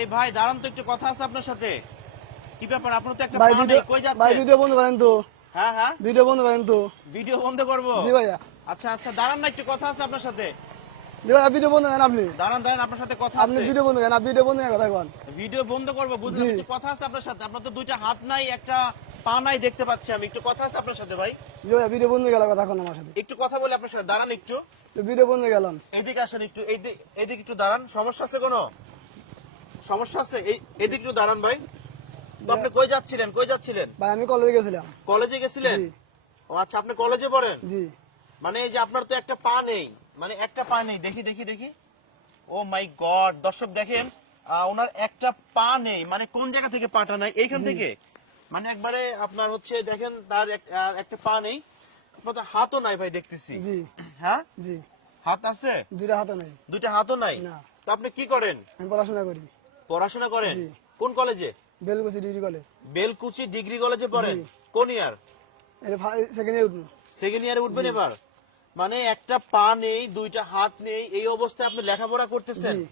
এই ভাই দাঁড়ান তো, একটু কথা আছে আপনার সাথে। কি ব্যাপার, আপনার তো একটা ভাই পা নেই, ভিডিও, কই ভাই যাচ্ছেন? ভিডিও বন্ধ করেন তো। হ্যাঁ হ্যাঁ, ভিডিও বন্ধ করেন তো। ভিডিও বন্ধ করব? জি ভাইয়া। আচ্ছা আচ্ছা, দাঁড়ান না, একটু কথা আছে আপনার সাথে। জি ভাইয়া, ভিডিও বন্ধ করেন আপনি। দাঁড়ান দাঁড়ান, আপনার সাথে কথা আপনি আছে। ভিডিও বন্ধ করেন, ভিডিও বন্ধ করেন, কথা কন। ভিডিও বন্ধ করব বুঝলাম, জি। একটু কথা আছে আপনার সাথে। আপনার তো দুইটা হাত নাই, একটা পা নাই দেখতে পাচ্ছি আমি। একটু কথা আছে আপনার সাথে ভাই, জি ভাইয়া, ভিডিও বন্ধ গেল, কথা কন আমার সাথে। একটু কথা বলি আপনার সাথে। দাঁড়ান একটু, তো ভিডিও বন্ধ গেলাম। এদিকে আসেন একটু, এইদিকে একটু দাঁড়ান। সমস্যা আছে কোনো? সমস্যা আছে? এদিকে একটু দাঁড়ান ভাই। তো আপনি কই যাচ্ছিলেন, কই যাচ্ছিলেন? ভাই আমি কলেজে গেছিলাম। কলেজে গেছিলেন? জি। ও আচ্ছা, আপনি কলেজে পড়েন? জি। মানে এই যে আপনার তো একটা পা নেই, মানে একটা পা নেই। দেখি দেখি দেখি, ও মাই গড, দর্শক দেখেন, ওনার একটা পা নেই। মানে কোন জায়গা থেকে পাটা নাই? এইখান জি। থেকে, মানে একবারে আপনার হচ্ছে দেখেন তার একটা পা নেই। আপনার তো হাতও নাই ভাই দেখতেছি। জি। হ্যাঁ, জি। হাত আছে? দুইটা হাতে নাই। দুইটা হাতও নাই? না। তো আপনি কি করেন? আমি পড়াশোনা করি। পড়াশোনা করেন? জি। কোন কলেজে? Belkuchi degree college. Belkuchi degree কলেজে পড়েন? জি। কোন ইয়ার? এটা সেকেন্ড ইয়ার উঠবো। সেকেন্ড ইয়ারে উঠবেন এবার? মানে একটা পা নেই, দুইটা হাত নেই, এই অবস্থায় আপনি লেখাপড়া করতেছেন? জি।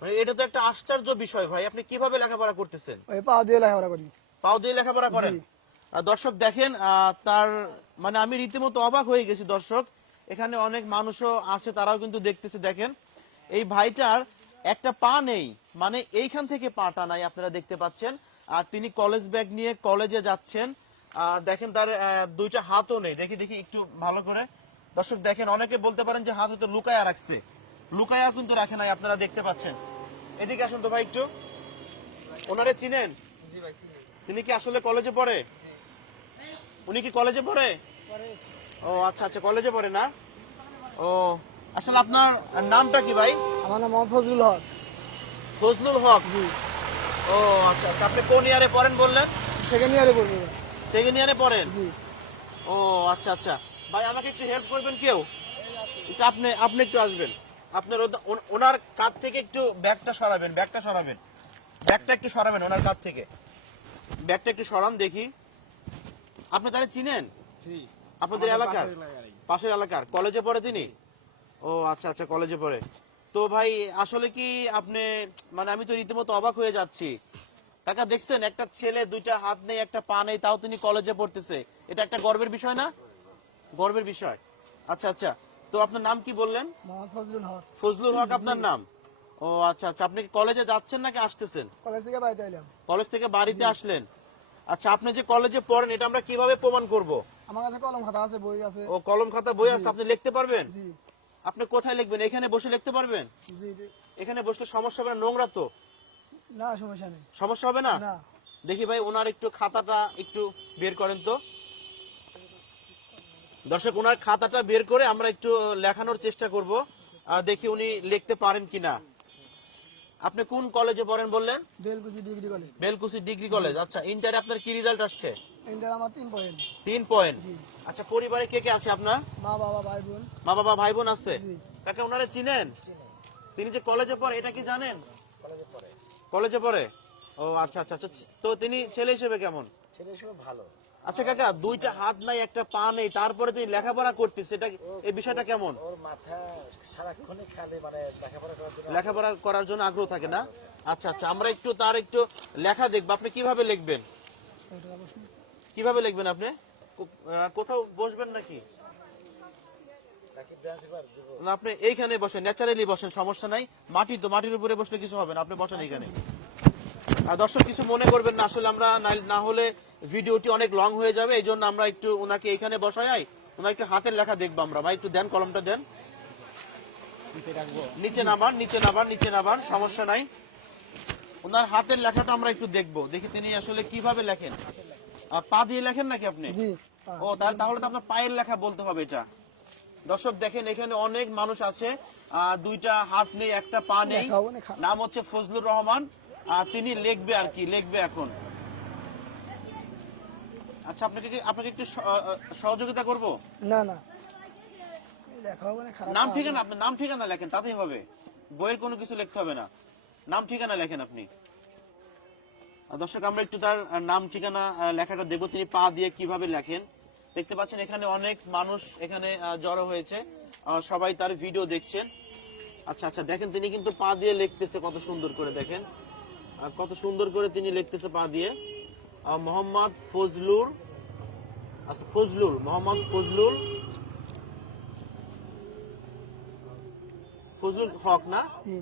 মানে এটা তো একটা আশ্চর্য বিষয় ভাই। আপনি কিভাবে লেখাপড়া করতেছেন? ওই পা দিয়ে লেখাপড়া করি। পাও দিয়ে লেখাপড়া করেন? জি। দর্শক দেখেন, তার মানে আমি রীতিমতো অবাক হয়ে গেছি দর্শক। এখানে অনেক মানুষও আছে, তারাও কিন্তু দেখতেছে। দেখেন এই ভাইটার একটা পা নেই, মানে এইখান থেকে পাটা নাই, আপনারা দেখতে পাচ্ছেন। আর তিনি কলেজ ব্যাগ নিয়ে কলেজে যাচ্ছেন। দেখেন তার দুইটা হাতও নেই। দেখি দেখি একটু ভালো করে। দর্শক দেখেন, অনেকে বলতে পারেন যে হাত হয়তো লুকায়া রাখছে, লুকায়া কিন্তু রাখে নাই, আপনারা দেখতে পাচ্ছেন। এদিকে আসুন তো ভাই একটু। ওনারে চিনেন? তিনি কি আসলে কলেজে পড়ে? উনি কি কলেজে পড়ে? ও আচ্ছা আচ্ছা, কলেজে পড়ে না? ও, আসলে আপনার নামটা কি ভাই? আমার নাম মোহাম্মদ ফজলুল হক। ফজলুল হক? জি। ও আচ্ছা আচ্ছা, আপনি কোন ইয়ারে পড়েন বললেন? সেকেন্ড ইয়ারে পড়বো। সেকেন্ড ইয়ারে পড়েন? জি। ও আচ্ছা আচ্ছা, ভাই আমাকে একটু হেল্প করবেন কেউ? একটু আপনি আপনি একটু আসবেন। আপনার ওনার কাঁধ থেকে একটু ব্যাগটা সরাবেন, ব্যাগটা সরাবেন, ব্যাগটা একটু সরাবেন ওনার কাঁধ থেকে। ব্যাগটা একটু সরান দেখি। আপনি তাহলে চিনেন? আপনাদের এলাকার? পাশের এলাকার? কলেজে পড়ে তিনি? ও আচ্ছা আচ্ছা, কলেজে পড়ে। তো ভাই আসলে কি আপনি, মানে আমি তো রীতিমতো অবাক হয়ে যাচ্ছি। কাকা দেখছেন, একটা ছেলে দুইটা হাত নেই, একটা পা নেই, তাও তিনি কলেজে পড়তেছে। এটা একটা গর্বের বিষয় না? গর্বের বিষয়। আচ্ছা আচ্ছা, তো আপনার নাম কি বললেন? মোহাম্মদ ফজলুল হক। ফজলুল হক আপনার নাম? ও আচ্ছা আচ্ছা, আপনি কি কলেজে যাচ্ছেন নাকি আসতেছেন? কলেজ থেকে বাড়িতে এলাম। কলেজ থেকে বাড়িতে আসলেন? আচ্ছা, আপনি যে কলেজে পড়েন এটা আমরা কিভাবে প্রমাণ করব? আমার কাছে কলম খাতা আছে, বই আছে। ও কলম খাতা বই আছে, আপনি লিখতে পারবেন? জি। আপনি কোথায় লিখবেন? এখানে বসে লিখতে পারবেন? জি। এখানে বসলে সমস্যা হবে না? নোংরা তো। না, সমস্যা নেই। সমস্যা হবে না? না। দেখি ভাই ওনার একটু খাতাটা একটু বের করেন তো। দর্শক ওনার খাতাটা বের করে আমরা একটু লেখানোর চেষ্টা করব, দেখি উনি লিখতে পারেন কিনা। আপনি কোন কলেজে পড়েন বললেন? Belkuchi degree college. Belkuchi degree college. আচ্ছা, ইন্টারে আপনার কি রেজাল্ট আসছে? ইন্টার আমার 3 পয়েন্ট। 3 পয়েন্ট? জি। আচ্ছা, পরিবারে কে কে আছে আপনার? মা বাবা ভাই বোন। মা বাবা ভাই বোন আছে? জি। কাকা ওনারা চিনেন? তিনি যে কলেজে পড়ে এটা কি জানেন? কলেজে পড়ে? ও আচ্ছা আচ্ছা আচ্ছা, তো তিনি ছেলে হিসেবে কেমন? ছেলে হিসেবে ভালো। আচ্ছা কাকা, দুইটা হাত নাই, একটা পা নেই, তারপরে তিনি লেখাপড়া করতেছে, এটা এই বিষয়টা কেমন? ওর মাথা সারাক্ষণই খালি মানে লেখাপড়া করার জন্য। লেখাপড়া করার জন্য আগ্রহ থাকে না? আচ্ছা আচ্ছা, আমরা একটু তার একটু লেখা দেখবো। আপনি কিভাবে লিখবেন? কিভাবে লিখবেন আপনি? কোথাও বসবেন নাকি? নাকি প্রিন্সিপাল দিব? না, আপনি এইখানে বসেন, ন্যাচারালি বসেন, সমস্যা নাই। মাটি তো, মাটির উপরে বসলে কিছু হবে না, আপনি বসেন এইখানে। আর দর্শক কিছু মনে করবেন না, আসলে আমরা না হলে ভিডিওটি অনেক লং হয়ে যাবে, এই জন্য আমরা একটু ওনাকে এইখানে বসাই, ওনার একটু হাতের লেখা দেখবো আমরা। ভাই একটু দেন, কলমটা দেন। নিচে নামান, নিচে নামান, নিচে নামান, সমস্যা নাই। ওনার হাতের লেখাটা আমরা একটু দেখবো, দেখি তিনি আসলে কিভাবে লেখেন। পা দিয়ে লেখেন নাকি আপনি? জি। ও তাহলে তো আপনার পায়ের লেখা বলতে হবে এটা। দর্শক দেখেন, এখানে অনেক মানুষ আছে, দুইটা হাত নেই, একটা পা নেই। নাম হচ্ছে ফজলুর রহমান। তিনি লিখবে আর কি, লিখবে এখন। আচ্ছা, আপনাকে একটু সহযোগিতা করব? না না, লেখা হবে না, খারাপ। নাম ঠিকানা, আপনার নাম ঠিকানা লেখেন, তাতেই হবে। বইয়ের কোনো কিছু লিখতে হবে না, নাম ঠিকানা লেখেন আপনি। দর্শক আমরা একটু তার নাম ঠিকানা লেখাটা দেখবো, তিনি পা দিয়ে কিভাবে লেখেন। দেখতে পাচ্ছেন এখানে অনেক মানুষ এখানে জড়ো হয়েছে, সবাই তার ভিডিও দেখছেন। আচ্ছা আচ্ছা, দেখেন তিনি কিন্তু পা দিয়ে লিখতেছে কত সুন্দর করে, দেখেন। কত সুন্দর করে তিনি লিখতেছে পা দিয়ে। মোহাম্মদ ফজলুল, আচ্ছা ফজলুল, মোহাম্মদ ফজলুল, ফজলুল হক না, জি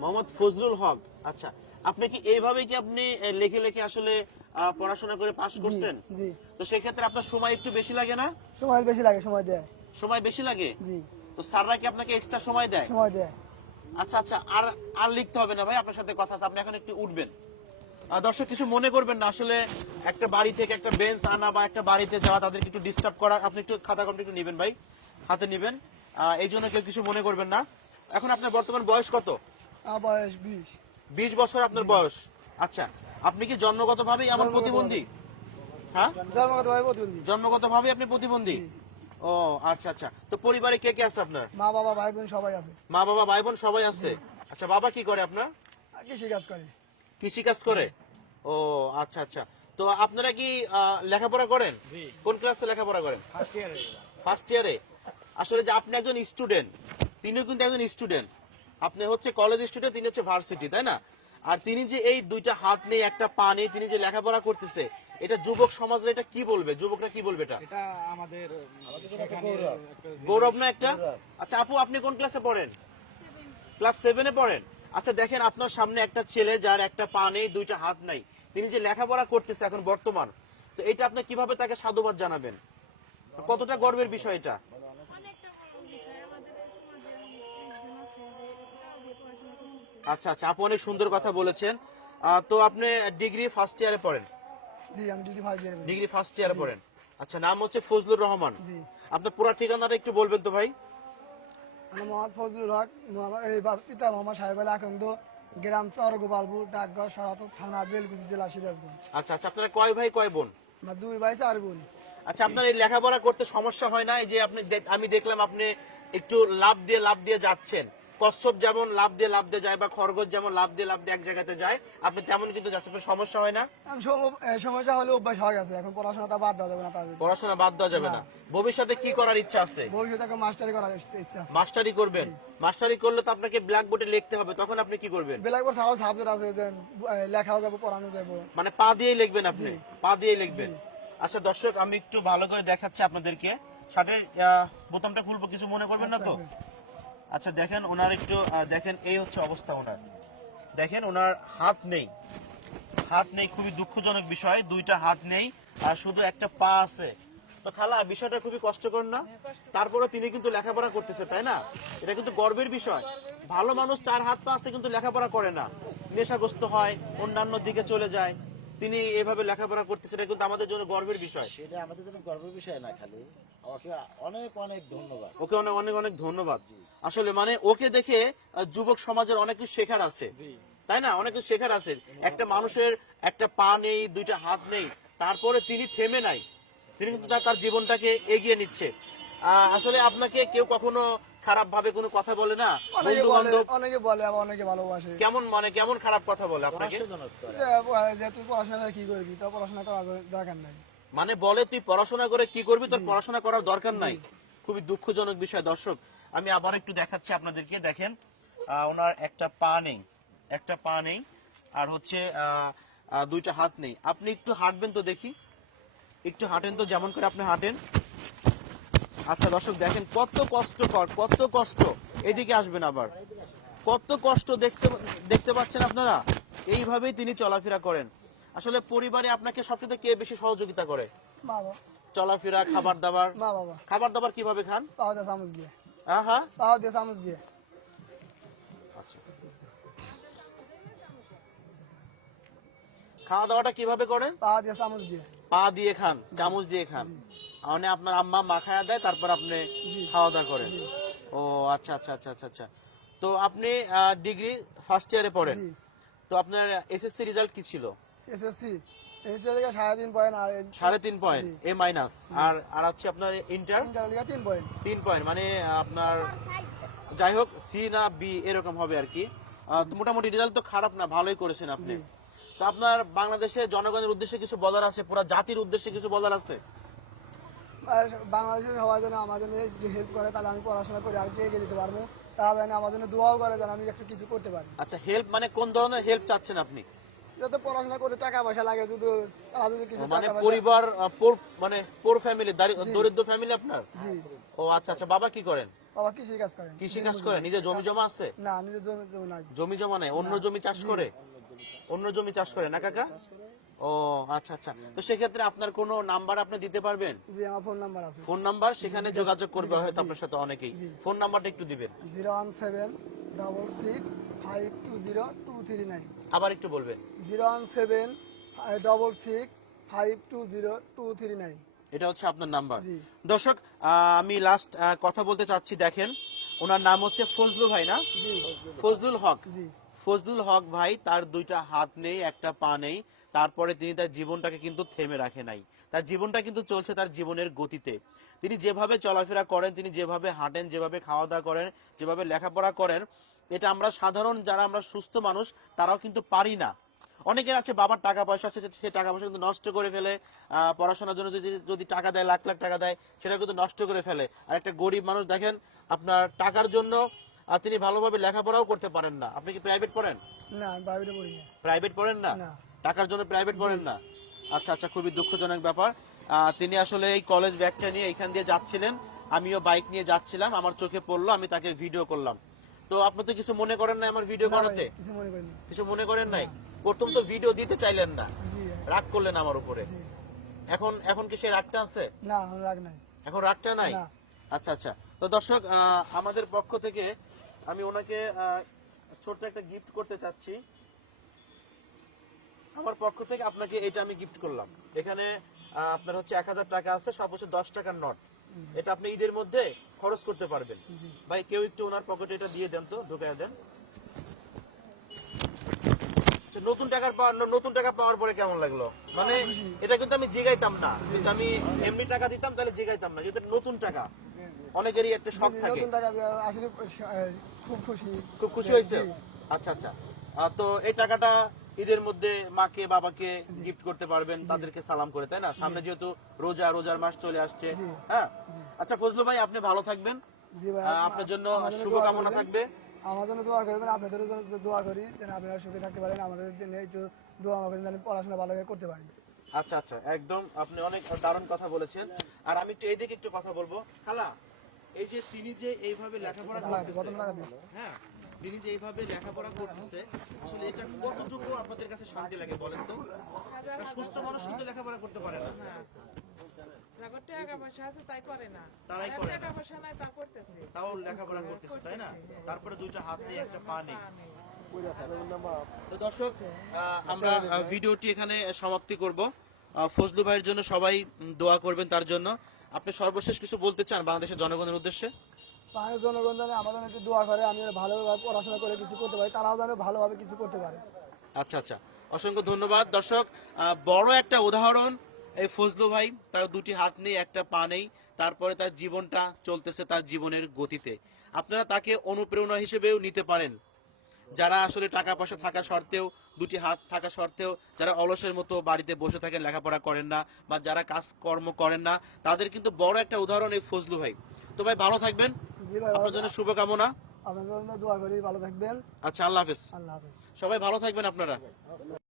মোহাম্মদ ফজলুল হক। আচ্ছা, আপনি কি এইভাবে কি আপনি লিখে লিখে আসলে পড়াশোনা করে পাশ করছেন? জি তো সেক্ষেত্রে আপনার সময় একটু বেশি লাগে না? সময় বেশি লাগে, সময় দেয়। সময় বেশি লাগে? জি তো স্যাররা কি আপনাকে এক্সট্রা সময় দেয়? সময় দেয়। আচ্ছা আচ্ছা, আর আর লিখতে হবে না ভাই, আপনার সাথে কথা আছে, আপনি এখন একটু উঠবেন। দর্শক কিছু মনে করবেন না, আসলে একটা বাড়ি থেকে একটা বেঞ্চ আনা বা একটা বাড়িতে যাওয়া তাদেরকে একটু ডিস্টার্ব করা। আপনি একটু খাতা কলমটা একটু নেবেন ভাই, হাতে নেবেন, এই জন্য কেউ কিছু মনে করবেন না। এখন আপনার বর্তমান বয়স কত? আমার বয়স 20। 20 বছর আপনার বয়স। আচ্ছা, আপনি কি জন্মগতভাবেই এমন প্রতিবন্ধী? হ্যাঁ, জন্মগতভাবে প্রতিবন্ধী। জন্মগতভাবে আপনি প্রতিবন্ধী। ও আচ্ছা আচ্ছা, তো পরিবারে কে কে আছে আপনার? মা বাবা ভাই বোন সবাই আছে। মা বাবা ভাই বোন সবাই আছে। আচ্ছা, বাবা কি করে আপনার? কৃষি কাজ করে। কৃষি কাজ করে। ও আচ্ছা আচ্ছা, তো আপনারা কি লেখাপড়া করেন? কোন ক্লাসে লেখাপড়া করেন? ফার্স্ট ইয়ারে। আসলে যে আপনি একজন স্টুডেন্ট, তিনিও কিন্তু একজন স্টুডেন্ট। আপনি হচ্ছে কলেজ স্টুডেন্ট, তিনি হচ্ছে ভার্সিটি, তাই না? আর তিনি যে এই দুইটা হাত নেই একটা পা নেই, তিনি যে লেখাপড়া করতেছে, এটা যুবক সমাজরা এটা কি বলবে? যুবকরা কি বলবে? এটা এটা আমাদের গৌরব না একটা? আচ্ছা আপু, আপনি কোন ক্লাসে পড়েন? ক্লাস 7-এ পড়েন। আচ্ছা দেখেন, আপনার সামনে একটা ছেলে যার একটা পা নেই দুইটা হাত নাই, তিনি যে লেখাপড়া করতেছে এখন বর্তমান, তো এটা আপনি কিভাবে তাকে সাধুবাদ জানাবেন? কতটা গর্বের বিষয় এটা? অনেকটা বড় বিষয় আমাদের সমাজে একজন আছে যে টাকা দিয়ে পড়াশোনা করতেছে। আচ্ছা আচ্ছা, আপু অনেক সুন্দর কথা বলেছেন। তো আপনি ডিগ্রি ফার্স্ট ইয়ারে পড়েন? জি আমি ডিগ্রি ফার্স্ট ইয়ারে। ডিগ্রি ফার্স্ট ইয়ারে পড়েন। আচ্ছা, নাম হচ্ছে ফজলুর রহমান। জি আপনার পুরো ঠিকানাটা একটু বলবেন তো ভাই? আমার মোহাম্মদ ফজলুল হক, পিতা মোহাম্মদ সাহেব আলী আকন্দ, গ্রাম চর গোপালপুর, ডাকঘর সরাতর, থানা বেলকুচি, জেলা সিরাজগঞ্জ। আচ্ছা আচ্ছা, আপনারা কয় ভাই কয় বোন? আমার 2 ভাই 4 বোন। আচ্ছা, আপনার এই লেখাপড়া করতে সমস্যা হয় না? এই যে আপনি আমি দেখলাম আপনি একটু লাভ দিয়ে যাচ্ছেন, কচ্ছপ যেমন লাভ দিয়ে যায় বা খরগোশ যেমন লাভ দিয়ে এক জায়গাতে যায়, আপনি তেমন কিন্তু যাচ্ছেন, আপনার সমস্যা হয় না? সমস্যা হলে অভ্যাস হয়ে গেছে, এখন পড়াশোনাটা বাদ দেওয়া যাবে না তাদের। পড়াশোনা বাদ দেওয়া যাবে না। ভবিষ্যতে কি করার ইচ্ছা আছে? ভবিষ্যতে একটা মাস্টারি করার ইচ্ছা আছে। মাস্টারি করবেন? মাস্টারি করলে তো আপনাকে ব্ল্যাকবোর্ডে লিখতে হবে, তখন আপনি কি করবেন? বেলাকপুর ছাড়াও সাবজেক্ট আছে যে লেখাও যাবো, পড়ানো যাবো। মানে পা দিয়েই লিখবেন আপনি? পা দিয়েই লিখবেন। আচ্ছা দর্শক, আমি একটু ভালো করে দেখাচ্ছি আপনাদেরকে। শার্টের বোতামটা খুলবো, কিছু মনে করবেন না তো? আচ্ছা দেখেন, ওনার একটু দেখেন, এই হচ্ছে অবস্থা ওনার। দেখেন ওনার হাত নেই, হাত নেই, খুবই দুঃখজনক বিষয়, দুইটা হাত নেই আর শুধু একটা পা আছে। তো খালা, বিষয়টা খুবই কষ্টকর না? তারপরে তিনি কিন্তু লেখাপড়া করতেছে, তাই না? এটা কিন্তু গর্বের বিষয়। ভালো মানুষ 4 হাত পা আছে কিন্তু লেখাপড়া করে না, নেশাগ্রস্ত হয়, অন্যান্য দিকে চলে যায়। তিনি এভাবে লেখাপড়া করতেছে, এটা কিন্তু আমাদের জন্য গর্বের বিষয়। সেটা আমাদের জন্য গর্বের বিষয় না, খালি ওকে অনেক অনেক ধন্যবাদ। ওকে অনেক অনেক অনেক ধন্যবাদ। আসলে মানে ওকে দেখে যুবক সমাজের অনেক কিছু শেখার আছে, তাই না? অনেক কিছু শেখার আছে। একটা মানুষের একটা পা নেই দুইটা হাত নেই, তারপরে তিনি থেমে নাই, তিনি কিন্তু তার জীবনটাকে এগিয়ে নিচ্ছে। আসলে আপনাকে কেউ কখনো খারাপ ভাবে কোনো কথা বলে না? বন্ধু বান্ধব অনেকে বলে, আবার অনেকে ভালোবাসে। কেমন, মানে কেমন খারাপ কথা বলে আপনাকে? পরামর্শজনক করে। যে তুই পড়াশোনা করে কি করবি, তো পড়াশোনা করার দরকার নাই। মানে বলে তুই পড়াশোনা করে কি করবি, তোর পড়াশোনা করার দরকার নাই। খুবই দুঃখজনক বিষয়। দর্শক আমি আবার একটু দেখাচ্ছি আপনাদেরকে, দেখেন ওনার একটা পা নেই, একটা পা নেই, আর হচ্ছে দুইটা হাত নেই। আপনি একটু হাঁটবেন তো দেখি, একটু হাঁটেন তো, যেমন করে আপনি হাঁটেন। আচ্ছা দর্শক দেখেন কত কষ্টকর, কত কষ্ট। এদিকে আসবেন আবার, কত কষ্ট দেখতে পাচ্ছেন আপনারা। এইভাবেই তিনি চলাফেরা করেন। আসলে পরিবারে আপনাকে সবচেয়ে কে বেশি সহযোগিতা করে? মা বাবা। চলাফেরা, খাবার দাবার? মা বাবা। খাবার দাবার কিভাবে খান? পাওয়া যায় চামচ দিয়ে। হ্যাঁ, পাওয়া দিয়ে চামচ দিয়ে। আচ্ছা, খাওয়া দাওয়াটা কিভাবে করেন? পাওয়া দিয়ে চামচ দিয়ে। পা দিয়ে খান, চামচ দিয়ে খান, মানে আপনার আম্মা মাখায়া দেয়, তারপর আপনি খাওয়া দাওয়া করেন। ও আচ্ছা আচ্ছা আচ্ছা আচ্ছা আচ্ছা। তো আপনি ডিগ্রি ফার্স্ট ইয়ারে পড়েন, জি। তো আপনার এসএসসি রেজাল্ট কি ছিল? এসএসসি থেকে 3.5 পয়েন্ট, আর 3.5 পয়েন্ট, এ মাইনাস। আর আর হচ্ছে আপনার ইন্টার ইন্টার লিগা 3 পয়েন্ট। 3 পয়েন্ট, মানে আপনার যাই হোক সি না বি এরকম হবে আর কি। তো মোটামুটি রেজাল্ট তো খারাপ না, ভালোই করেছেন আপনি। তো আপনার বাংলাদেশের জনগণের উদ্দেশ্যে কিছু বলার আছে, পুরো জাতির উদ্দেশ্যে কিছু বলার আছে? আর বাংলাদেশের সবাই যেন আমাদের যদি হেল্প করে, তাহলে আমি পড়াশোনা করে আর এগিয়ে দিতে পারবো। তারা যেন আমার জন্য দোয়াও করে, যেন আমি একটা কিছু করতে পারি। আচ্ছা, হেল্প মানে কোন ধরনের হেল্প চাচ্ছেন আপনি? যত পড়াশোনা করতে টাকা পয়সা লাগে যদি তারা যদি কিছু মানে টাকা পয়সা পরিবার পোর মানে পোর ফ্যামিলি, দরিদ্র ফ্যামিলি আপনার? জি ও আচ্ছা আচ্ছা। বাবা কি করেন? বাবা কৃষি কাজ করেন। কৃষি কাজ করে? নিজের জমি জমা আছে? না নিজের জমি জমি নাই। জমি জমা নাই, অন্য জমি চাষ করে? অন্য জমি চাষ করে না কাকা? ও আচ্ছা আচ্ছা। তো সেক্ষেত্রে আপনার কোনো নাম্বার আপনি দিতে পারবেন? জি আমার ফোন নাম্বার আছে ফোন নাম্বার, সেখানে যোগাযোগ করবে হয়তো আপনার সাথে অনেকেই। ফোন নাম্বারটা একটু দিবেন। 01766520239। আবার একটু বলবেন। 01766520239। এটা হচ্ছে আপনার নাম্বার। জি। দর্শক আমি লাস্ট কথা বলতে চাচ্ছি, দেখেন ওনার নাম হচ্ছে ফজলু ভাই না? জি ফজলুল হক। জি ফজলুল হক ভাই, তার দুইটা হাত নেই, একটা পা নেই, তারপরে তিনি তার জীবনটাকে কিন্তু থেমে রাখে নাই। তার জীবনটা কিন্তু চলছে তার জীবনের গতিতে। তিনি যেভাবে চলাফেরা করেন, তিনি যেভাবে হাঁটেন, যেভাবে খাওয়া দাওয়া করেন, যেভাবে লেখাপড়া করেন, এটা আমরা সাধারণ যারা আমরা সুস্থ মানুষ তারাও কিন্তু পারি না। অনেকের আছে বাবার টাকা পয়সা আছে, সে টাকা পয়সা কিন্তু নষ্ট করে ফেলে, পড়াশোনার জন্য যদি টাকা দেয়, লাখ লাখ টাকা দেয়, সেটা কিন্তু নষ্ট করে ফেলে। আর একটা গরিব মানুষ দেখেন আপনার টাকার জন্য তিনি ভালোভাবে লেখাপড়াও করতে পারেন না। আপনি কি প্রাইভেট পড়েন? না আমি বাইরে পড়ি না। প্রাইভেট পড়েন না? না। টাকার জন্য প্রাইভেট পড়েন না? আচ্ছা আচ্ছা, খুবই দুঃখজনক ব্যাপার। তিনি আসলে এই কলেজ ব্যাগটা নিয়ে এখান দিয়ে যাচ্ছিলেন, আমিও বাইক নিয়ে যাচ্ছিলাম, আমার চোখে পড়লো, আমি তাকে ভিডিও করলাম। তো আপনি তো কিছু মনে করেন না আমার ভিডিও না ভাই, করাতে? কিছু মনে করিনি। কিছু মনে করেন নাই? প্রথম তো ভিডিও দিতে চাইলেন না, জি ভাই, রাগ করলেন আমার উপরে। জি। এখন এখন কি সেই রাগটা আছে? না আমার রাগ নাই। এখন রাগটা নাই? না। আচ্ছা আচ্ছা। তো দর্শক আমাদের পক্ষ থেকে আমি ওনাকে ছোট্ট একটা গিফট করতে চাচ্ছি। আমার পক্ষ থেকে আপনাকে এটা আমি গিফট করলাম। এখানে আপনার হচ্ছে 1000 টাকা আছে, সব হচ্ছে 10 টাকার নোট। এটা আপনি ঈদের মধ্যে খরচ করতে পারবেন। জি। ভাই কেউ একটু ওনার পকেটে এটা দিয়ে দেন তো, ঢুকায় দেন। আচ্ছা, নতুন টাকা পাওয়ার পরে কেমন লাগলো? মানে এটা কিন্তু আমি জিগাইতাম না, কিন্তু আমি এমনি টাকা দিতাম তাহলে জিগাইতাম না, যেহেতু নতুন টাকা অনেকেরই একটা শখ থাকে। নতুন টাকা দিয়ে আসলে খুব খুশি। খুব খুশি হয়েছে? জি। আচ্ছা আচ্ছা। তো এই টাকাটা ঈদের মধ্যে মাকে বাবাকে গিফট করতে পারবেন, তাদেরকে সালাম করে, তাই না? সামনে যেহেতু রোজার মাস চলে আসছে। জি। হ্যাঁ। আচ্ছা ফজলু ভাই, আপনি ভালো থাকবেন, জি ভাই, আপনার জন্য আমার জন্য শুভকামনা দোয়া থাকবে। করবেন। আমার জন্য দোয়া করবেন, আপনাদের জন্য দোয়া করি যেন আপনারা সুখে থাকতে পারেন, আমাদের জন্য একটু দোয়া করবেন যেন পড়াশোনা ভালোভাবে করতে পারি। আচ্ছা আচ্ছা, একদম আপনি অনেক দারুণ কথা বলেছেন। আর আমি একটু এইদিকে একটু কথা বলবো। খালা, এই যে তিনি যে এইভাবে লেখাপড়া করতেছে, হ্যাঁ, তিনি যে এইভাবে লেখাপড়া করতেছে, আসলে এটা কতটুকু আপনাদের কাছে শান্তি লাগে বলেন তো? একটা সুস্থ মানুষ কিন্তু লেখাপড়া করতে পারে না। যাদের টাকা পয়সা আছে তাই করে না, তারাই যাদের করে না। টাকা পয়সা নাই তা করতেছে। তাও লেখাপড়া করতেছে, তাই না? তারপরে দুইটা হাত নেই, একটা পা নেই। তো দর্শক আমরা ভিডিওটি এখানে সমাপ্তি করব। ফজলু ভাইয়ের জন্য সবাই দোয়া করবেন তার জন্য। আপনি সর্বশেষ কিছু বলতে চান বাংলাদেশের জনগণের উদ্দেশ্যে? তাই জনগণ যেন আমাদের একটু দোয়া করে, আমি যেন ভালোভাবে পড়াশোনা করে কিছু করতে পারি, তারাও যেন ভালোভাবে কিছু করতে পারে। আচ্ছা আচ্ছা, অসংখ্য ধন্যবাদ। দর্শক বড় একটা উদাহরণ এই ফজলু ভাই, তার দুটি হাত নেই, একটা পা নেই, তারপরে তার জীবনটা চলতেছে তার জীবনের গতিতে। আপনারা তাকে অনুপ্রেরণা হিসেবেও নিতে পারেন। যারা আসলে টাকা পয়সা থাকা সত্ত্বেও, দুটি হাত থাকা সত্ত্বেও, যারা অলসের মতো বাড়িতে বসে থাকেন, লেখাপড়া করেন না, বা যারা কাজকর্ম করেন না, তাদের কিন্তু বড় একটা উদাহরণ এই ফজলু ভাই। তো ভাই ভালো থাকবেন, জি ভাই, আপনার জন্য শুভকামনা। আপনাদের জন্য দোয়া করি, ভালো থাকবেন। আচ্ছা, আল্লাহ হাফেজ। আল্লাহ হাফেজ। সবাই ভালো থাকবেন আপনারা।